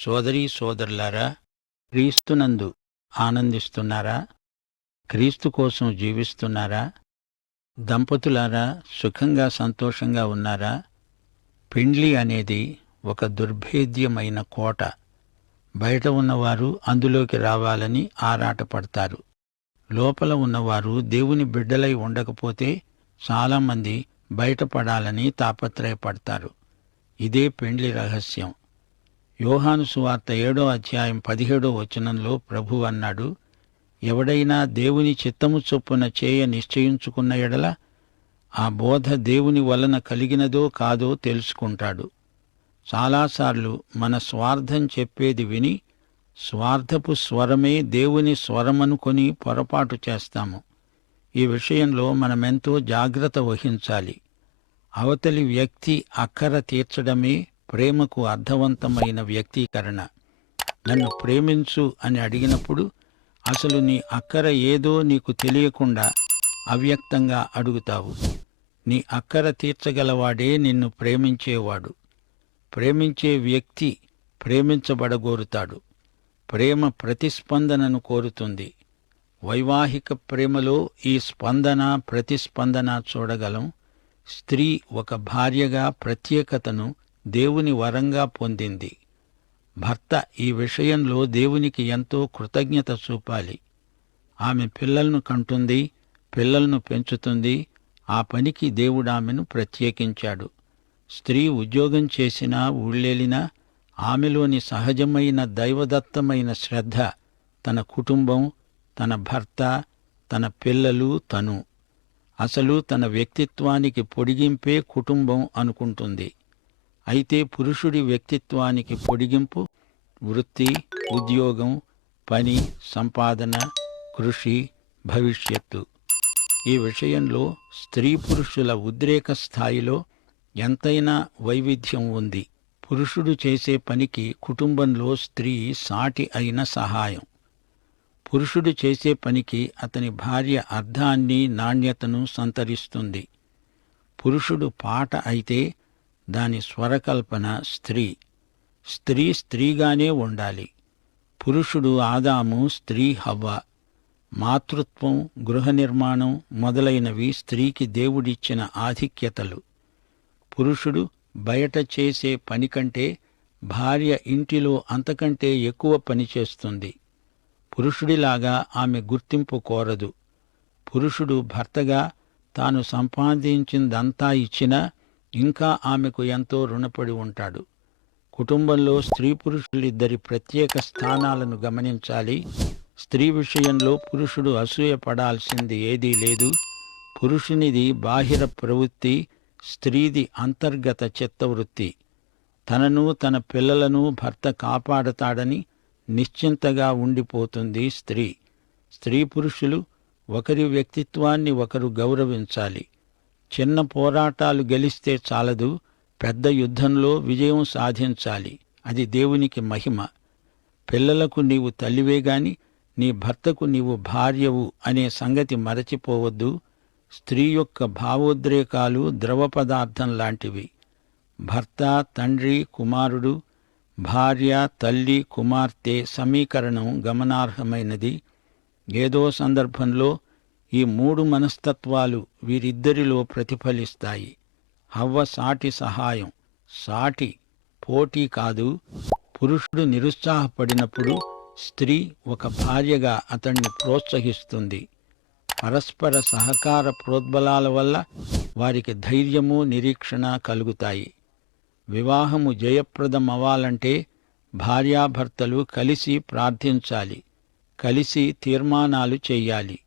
సోదరీ సోదరులారా, క్రీస్తునందు ఆనందిస్తున్నారా? క్రీస్తు కోసం జీవిస్తున్నారా? దంపతులారా, సుఖంగా సంతోషంగా ఉన్నారా? పెండ్లి అనేది ఒక దుర్భేద్యమైన కోట. బయట ఉన్నవారు అందులోకి రావాలని ఆరాటపడతారు. లోపల ఉన్నవారు దేవుని బిడ్డలై ఉండకపోతే చాలామంది బయటపడాలని తాపత్రయపడతారు. ఇదే పెండ్లి రహస్యం. యోహాను సువార్త 7:17 ప్రభువు అన్నాడు, ఎవడైనా దేవుని చిత్తము చొప్పున చేయ నిశ్చయించుకున్న ఎడల ఆ బోధ దేవుని వలన కలిగినదో కాదో తెలుసుకుంటాడు. చాలాసార్లు మన స్వార్థం చెప్పేది విని స్వార్థపు స్వరమే దేవుని స్వరమనుకొని పొరపాటు చేస్తాము. ఈ విషయంలో మనమెంతో జాగ్రత్త వహించాలి. అవతలి వ్యక్తి అక్కర తీర్చడమే ప్రేమకు అర్థవంతమైన వ్యక్తీకరణ. నన్ను ప్రేమించు అని అడిగినప్పుడు అసలు నీ అక్కర ఏదో నీకు తెలియకుండా అవ్యక్తంగా అడుగుతావు. నీ అక్కర తీర్చగలవాడే నిన్ను ప్రేమించేవాడు. ప్రేమించే వ్యక్తి ప్రేమించబడగోరుతాడు. ప్రేమ ప్రతిస్పందనను కోరుతుంది. వైవాహిక ప్రేమలో ఈ స్పందన ప్రతిస్పందన చూడగలం. స్త్రీ ఒక భార్యగా ప్రత్యేకతను దేవుని వరంగా పొందింది. భర్త ఈ విషయంలో దేవునికి ఎంతో కృతజ్ఞత చూపాలి. ఆమె పిల్లలను కంటుంది, పిల్లలను పెంచుతుంది. ఆ పనికి దేవుడామెను ప్రత్యేకించాడు. స్త్రీ ఉద్యోగం చేసినా ఊళ్ళేలినా ఆమెలోని సహజమైన దైవదత్తమైన శ్రద్ధ తన కుటుంబం, తన భర్త, తన పిల్లలు, తను. అసలు తన వ్యక్తిత్వానికి పొడిగింపే కుటుంబం అనుకుంటుంది. అయితే పురుషుడి వ్యక్తిత్వానికి పొడిగింపు వృత్తి, ఉద్యోగం, పని, సంపాదన, కృషి, భవిష్యత్తు. ఈ విషయంలో స్త్రీ పురుషుల ఉద్రేక స్థాయిలో ఎంతైనా వైవిధ్యం ఉంది. పురుషుడు చేసే పనికి కుటుంబంలో స్త్రీ సాటి అయిన సహాయం. పురుషుడు చేసే పనికి అతని భార్య అర్థాన్ని, నాణ్యతను సంతరిస్తుంది. పురుషుడు పాట అయితే దాని స్వరకల్పన స్త్రీ. స్త్రీ స్త్రీగానే ఉండాలి. పురుషుడు ఆదాము, స్త్రీ హవ్వ. మాతృత్వం, గృహ నిర్మాణం మొదలైనవి స్త్రీకి దేవుడిచ్చిన ఆధిక్యతలు. పురుషుడు బయట చేసే పని కంటే భార్య ఇంటిలో అంతకంటే ఎక్కువ పని చేస్తుంది. పురుషుడిలాగా ఆమె గుర్తింపు కోరదు. పురుషుడు భర్తగా తాను సంపాదించిందంతా ఇచ్చినా ఇంకా ఆమెకు ఎంతో రుణపడి ఉంటాడు. కుటుంబంలో స్త్రీ పురుషులిద్దరి ప్రత్యేక స్థానాలను గమనించాలి. స్త్రీ విషయంలో పురుషుడు అసూయపడాల్సింది ఏదీ లేదు. పురుషునిది బాహిర ప్రవృత్తి, స్త్రీది అంతర్గత చిత్తవృత్తి. తనను, తన పిల్లలను భర్త కాపాడతాడని నిశ్చింతగా ఉండిపోతుంది స్త్రీ. స్త్రీ పురుషులు ఒకరి వ్యక్తిత్వాన్ని ఒకరు గౌరవించాలి. చిన్న పోరాటాలు గెలిస్తే చాలదు, పెద్ద యుద్ధంలో విజయం సాధించాలి. అది దేవునికి మహిమ. పిల్లలకు నీవు తల్లివే గాని నీ భర్తకు నీవు భార్యవు అనే సంగతి మరచిపోవద్దు. స్త్రీ యొక్క భావోద్రేకాలు ద్రవ పదార్థం లాంటివి. భర్త, తండ్రి, కుమారుడు, భార్య, తల్లి, కుమార్తె సమీకరణం గమనార్హమైనది. ఏదో సందర్భంలో ఈ మూడు మనస్తత్వాలు వీరిద్దరిలో ప్రతిఫలిస్తాయి. హవ్వ సాటి సహాయం, సాటి పోటీ కాదు. పురుషుడు నిరుత్సాహపడినప్పుడు స్త్రీ ఒక భార్యగా అతణ్ణి ప్రోత్సహిస్తుంది. పరస్పర సహకార ప్రోద్బలాల వల్ల వారికి ధైర్యము, నిరీక్షణ కలుగుతాయి. వివాహము జయప్రదమవ్వాలంటే భార్యాభర్తలు కలిసి ప్రార్థించాలి, కలిసి తీర్మానాలు చెయ్యాలి.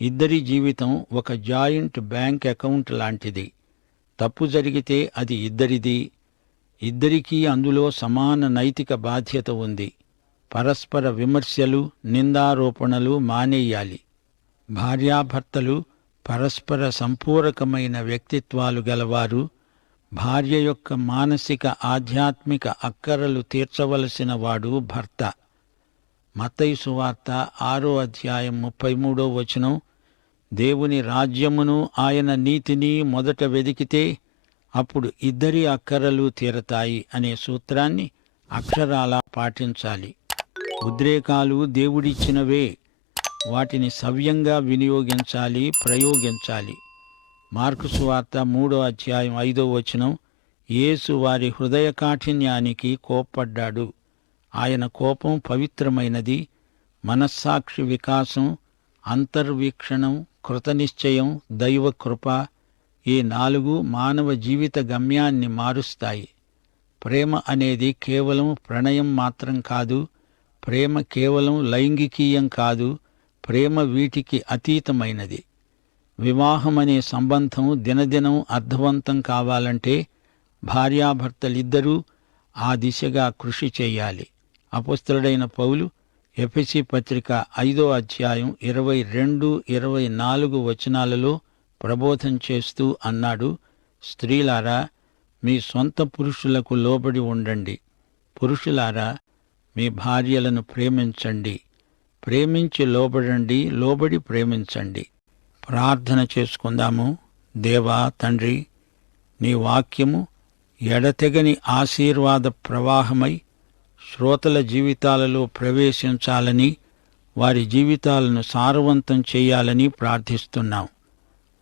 ఇద్దరి జీవితం ఒక జాయింట్ బ్యాంక్ అకౌంట్ లాంటిది. తప్పు జరిగితే అది ఇద్దరిది. ఇద్దరికీ అందులో సమాన నైతిక బాధ్యత ఉంది. పరస్పర విమర్శలు, నిందారోపణలు మానేయాలి. భార్యాభర్తలు పరస్పర సంపూరకమైన వ్యక్తిత్వాలు గలవారు. భార్య యొక్క మానసిక, ఆధ్యాత్మిక అక్కరలు తీర్చవలసిన వాడు భర్త. మత్తయి సువార్త 6:33 దేవుని రాజ్యమును ఆయన నీతిని మొదట వెదికితే అప్పుడు ఇద్దరి అక్కరలు తీరతాయి అనే సూత్రాన్ని అక్షరాలా పాటించాలి. ఉద్రేకాలు దేవుడిచ్చినవే, వాటిని సవ్యంగా వినియోగించాలి, ప్రయోగించాలి. మార్కు సువార్త 3:5 యేసు వారి హృదయ కాఠిన్యానికి కోప్పడ్డాడు. ఆయన కోపం పవిత్రమైనది. మనస్సాక్షి వికాసం, అంతర్వీక్షణం, కృతనిశ్చయం, దైవకృప, ఈ 4 మానవ జీవిత గమ్యాన్ని మారుస్తాయి. ప్రేమ అనేది కేవలం ప్రణయం మాత్రం కాదు. ప్రేమ కేవలం లైంగికీయం కాదు. ప్రేమ వీటికి అతీతమైనది. వివాహమనే సంబంధం దినదినం అర్థవంతం కావాలంటే భార్యాభర్తలిద్దరూ ఆ దిశగా కృషి చెయ్యాలి. అపొస్తలుడైన పౌలు ఎఫెసీ పత్రిక 5:22-24 ప్రబోధం చేస్తూ అన్నాడు, స్త్రీలారా, మీ సొంత పురుషులకు లోబడి ఉండండి. పురుషులారా, మీ భార్యలను ప్రేమించండి. ప్రేమించి లోబడండి, లోబడి ప్రేమించండి. ప్రార్థన చేసుకుందాము. దేవా తండ్రి, నీ వాక్యము ఎడతెగని ఆశీర్వాద ప్రవాహమై శ్రోతల జీవితాలలో ప్రవేశించాలని, వారి జీవితాలను సారవంతం చేయాలని ప్రార్థిస్తున్నాం.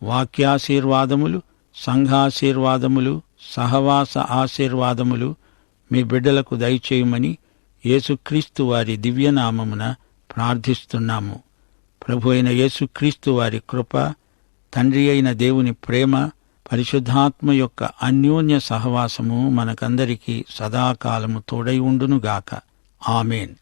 వాక్యాశీర్వాదములు, సంఘాశీర్వాదములు, సహవాస ఆశీర్వాదములు మీ బిడ్డలకు దయచేయమని యేసుక్రీస్తు వారి దివ్యనామమున ప్రార్థిస్తున్నాము. ప్రభు అయిన యేసుక్రీస్తు వారి కృప, తండ్రి అయిన దేవుని ప్రేమ, పరిశుద్ధాత్మ యొక్క అన్యోన్య సహవాసము మనకందరికీ సదాకాలము తోడై ఉండునుగాక. ఆమేన్.